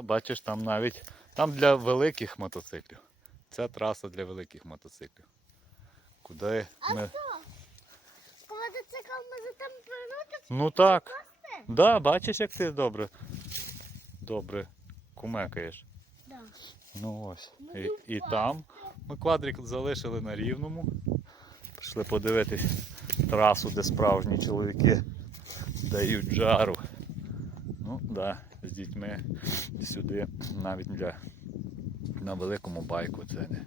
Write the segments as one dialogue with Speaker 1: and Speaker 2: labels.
Speaker 1: Та бачиш, там навіть там для великих мотоциклів. Це траса для великих мотоциклів. Куди
Speaker 2: А
Speaker 1: ми.
Speaker 2: що? Мотоцикл може там повернутися?
Speaker 1: Ну так. Да, бачиш, як ти добре. Добре кумекаєш.
Speaker 2: Да.
Speaker 1: Ну ось.
Speaker 2: Ми
Speaker 1: І, і там ми квадрик залишили на рівному. Прийшли подивитись трасу, де справжні чоловіки дають жару. Ну да, з дітьми сюди навіть для на великому байку це не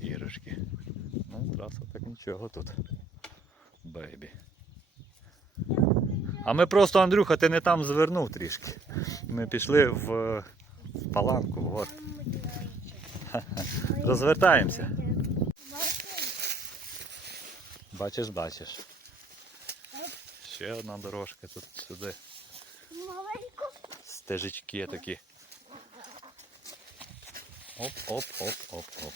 Speaker 1: іграшки. Ну, траса так нічого тут. Бейбі. А ми просто, Андрюха, ти не там звернув трішки. Ми пішли в, в паланку, гор. Розвертаємося. Бачиш, бачиш. Ще одна дорожка тут сюди. Стежечки такі. Оп, оп, оп, оп, оп.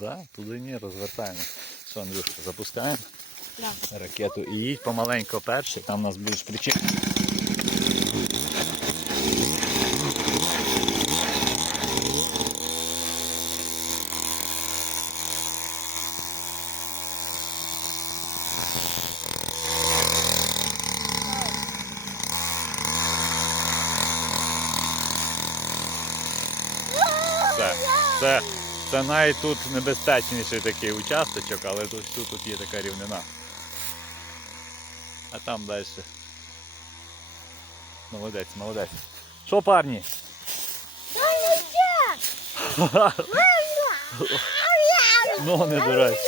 Speaker 1: Да, туди ні, розвертаємо. Все, Андрюшка, запускаємо
Speaker 2: Да.
Speaker 1: ракету і їдь помаленько перше, там у нас будеш причин. Все, це, це навіть тут небезпечніший такий участочок, але тут, тут, тут є така рівнина. А там далі. Молодець, молодець. Що, парні? Ну, не дурай.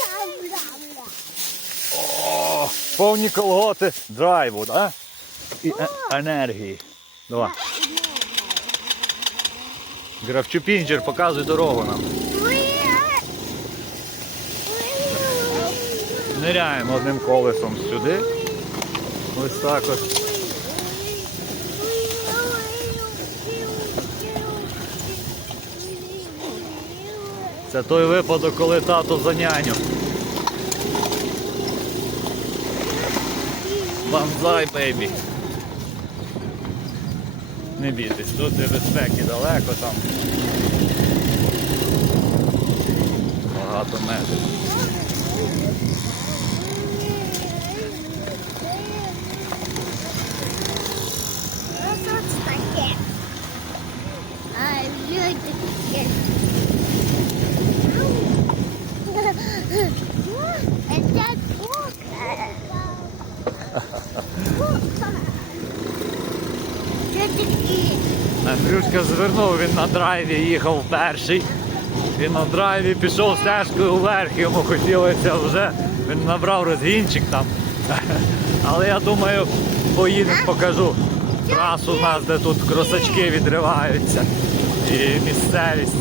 Speaker 1: Повні колготи драйву, а? І е- енергії. Давай. Гравчупінджер, показуй дорогу нам. Ниряємо одним колесом сюди. Ось так ось. Це той випадок, коли тато за няню. Банзай, бейбі. Не бійтесь, тут небезпеки далеко там. Багато метрів.
Speaker 2: Що таке? А, люди
Speaker 1: Андрюшка звернув, він на драйві їхав перший. Він на драйві пішов стежкою вверх, йому хотілося вже, він набрав розгінчик там. Але я думаю, поїдемо, покажу трасу у нас, де тут кросачки відриваються. І місцевість.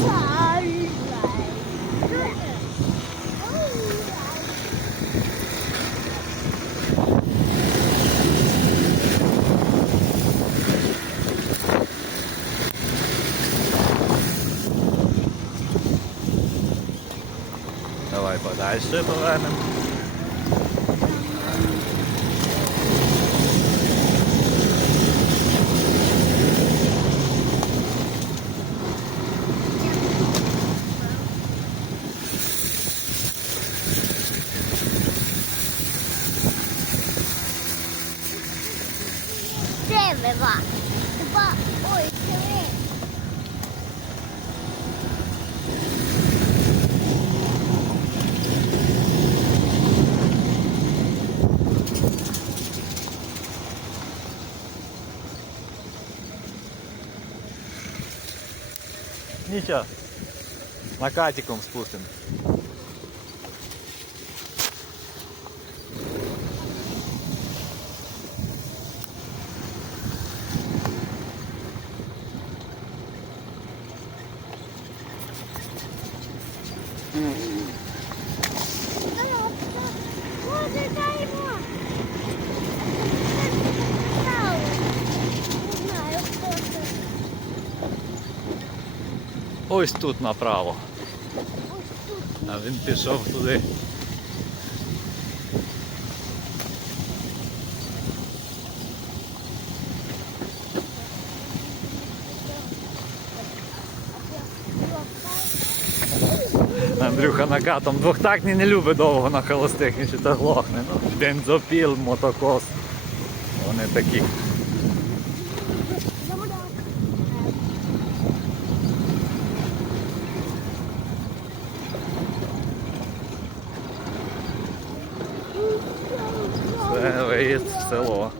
Speaker 2: 这也没怕。
Speaker 1: Нічого. Накатиком спустимо. ось тут направо. А він пішов туди. Андрюха накатом двохтактні не любить довго на холостих, ніж та глохне. Ну, бензопіл, мотокос. Вони такі. Село.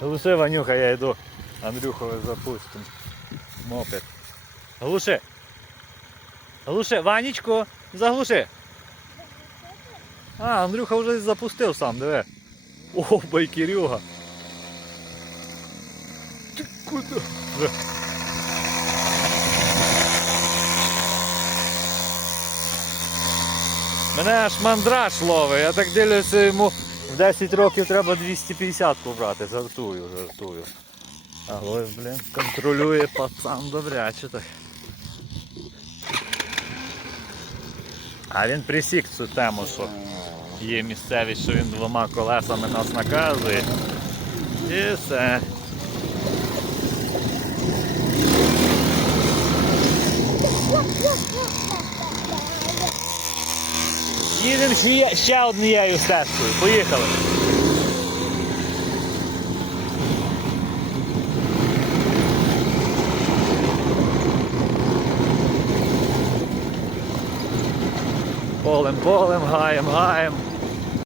Speaker 1: Глуши, Ванюха, я йду. Андрюху запустим. Мопед. Глуши. Глуши, Ванечку, заглуши. А, Андрюха вже запустив сам, диви. О, байкерюга. Ти куди? Мене аж мандраж ловить, я так дивлюся йому в 10 років треба 250 брати, жартую, жартую. А ось, блін, контролює пацан добряче так. А він присік цю тему, що є місцевість, що він двома колесами нас наказує. І все. Їдемо ще, ще однією стежкою. Поїхали. Полем, полем, гаєм, гаєм.